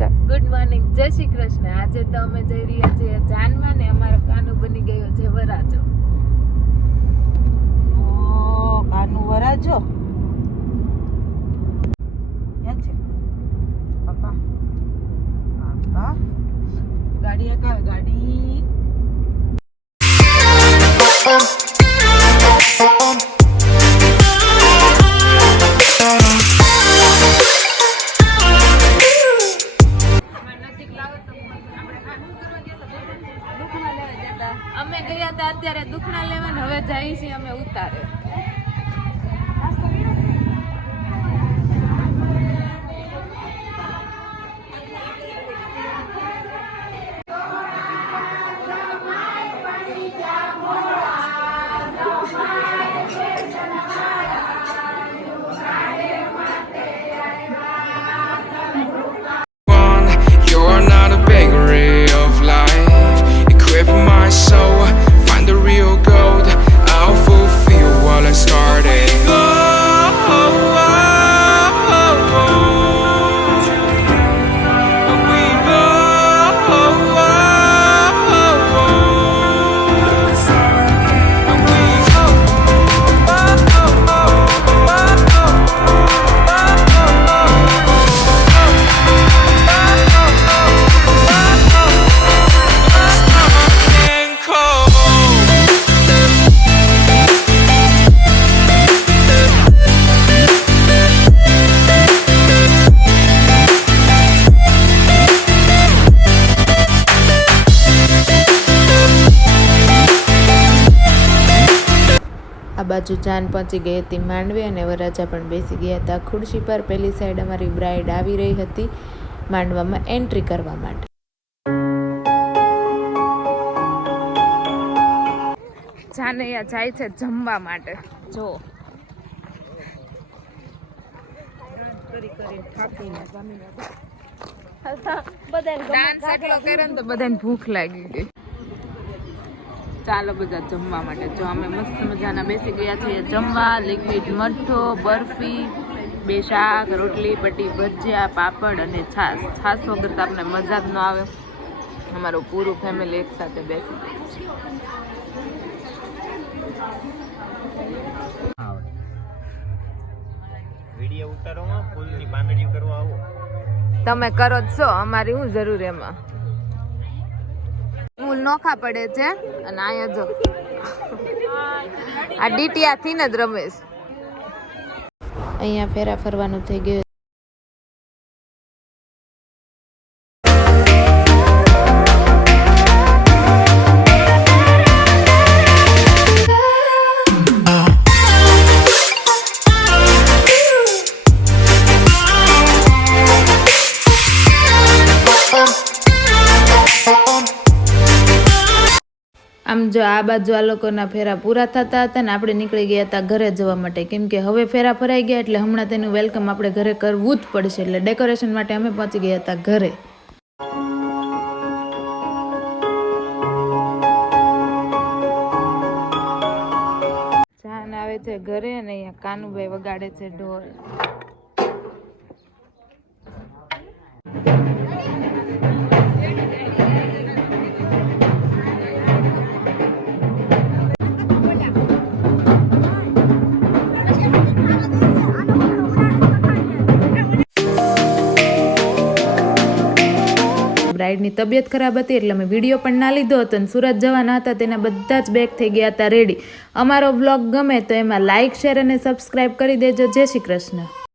Good morning, જય શ્રી કૃષ્ણ। આજે તો અમે જઈ રહ્યા છીએ જાનમાં ને અમારો કાનુ બની ગયો છે વરાજો। ઓ કાનુ વરાજો ક્યાં છે પપ્પા? પપ્પા ગાડી એકાવે ગાડી અમે ગયા હતા અત્યારે દુખણા લેવા, હવે જઈએ છીએ અમે ઉતારે। આ બાજુ જાન પહોંચી ગઈ હતી માંડવી અને વરાજા પણ બેસી ગયા હતા ખુરશી પર। પેલી સાઈડ અમારી બ્રાઇડ આવી રહી હતી માંડવામાં એન્ટ્રી કરવા માટે। જાનૈયા જાય છે જમવા માટે। જો ડાન્સ એટલો કરે ને તો બધાને ભૂખ લાગી ગઈ। ચાલો બધા જમવા માટે। જો અમે મસ્ત મજાના બેસી ગયા છીએ જમવા। લિક્વિડ મઠો, બરફી, 2 શાક, રોટલી, પટ્ટી, ભજીયા, પાપડ અને છાશ। છાશ વગર તો આપણે મજા જ ન આવે। અમારું પૂરું ફેમિલી એક સાથે બેસી ગયું છે। વિડિયો ઉતારોમાં ફૂલની પાંદડી કરવા આવો। તમે કરો જ છો, અમારી શું જરૂર એમાં? ફૂલ નોખા પડે છે અને અહીંયા જો આ ડીટીયાથી ને જ રમેશ। અહીંયા ફેરા ફરવાનું થઈ ગયું। આમ જો આ બાજુ આ લોકોના ફેરા પૂરા થતા હતા ને આપણે નીકળી ગયા હતા ઘરે જવા માટે, કેમ કે હવે ફેરા ફરાઈ ગયા એટલે હમણાં તેનું વેલકમ આપણે ઘરે કરવું જ પડશે। એટલે ડેકોરેશન માટે અમે પહોંચી ગયા હતા ઘરે। જાન આવે છે ઘરે અને અહીંયા કાનુભાઈ વગાડે છે ઢોલ। બ્રાઇડની તબિયત ખરાબ હતી એટલે અમે વિડીયો પણ ના લીધો હતો અને સુરત જવાના હતા તેના બધા જ બેગ થઈ ગયા હતા રેડી। અમારો બ્લોગ ગમે તો એમાં લાઇક, શેર અને સબસ્ક્રાઈબ કરી દેજો। જય શ્રી કૃષ્ણ।